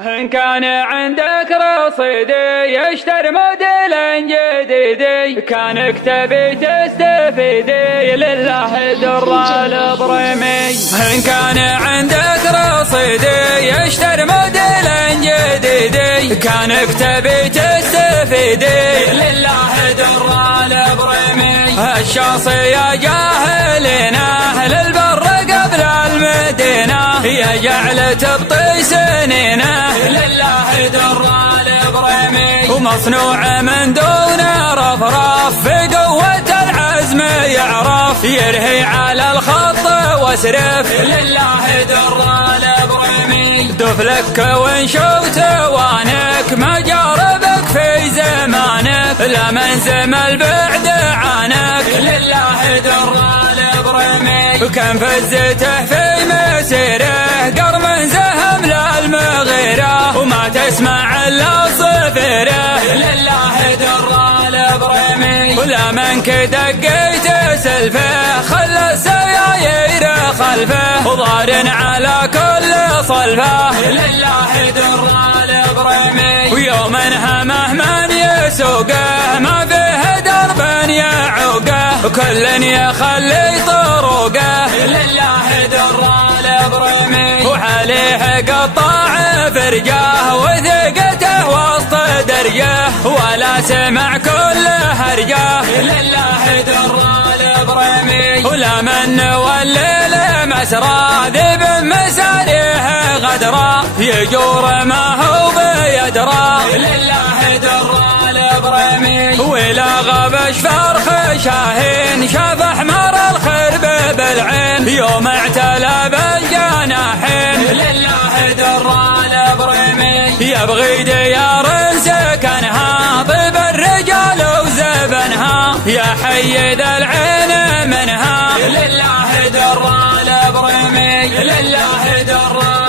إن كان عندك رصيد يشتري موديل جديد، كانك تبي تستفيدي لله در البريمي. إن كان عندك رصيد يشتري موديل جديد، كانك تبي تستفيدي لله در البريمي. الشاصية جاهلنا للبر قبل المدينة، يا جعل تبطي سنينه لله در البريمي. ومصنوع من دون رفرف في قوة العزم يعرف، يرهي على الخط واسرف لله در البريمي. دفلك ونشوت وانك ما جاربك في زمانك، لا من زمل بعد عنك لله در البريمي. كان فزته في مسيره قرم زهم للمغيره، وما تسمع الا صفيره لله در البريمي. ولا منك دقيت سلفه خلى السيايير خلفه، وضار على كل صلفه لله در البريمي. ويوم همه من يسوقه ما فيه درب يعوقه، كل يخلي طرقه لله در البريمي. وعليه قطاع فرجاه وثقته وسط درجه، ولا سمع كل هرجه لله در البريمي. ولا من والليل مسرى ذيب مساريه غدرا، يجور ما هو بيدرى لله در البريمي. ولا غبش فرخ شاهين شاف احمر الخرب بالعين، يوم اعتلى بالجناحين لله در البريمي. يبغي ديار سكنها طيب الرجال وزبنها، يا حي ذا العين منها لله در البريمي. لله در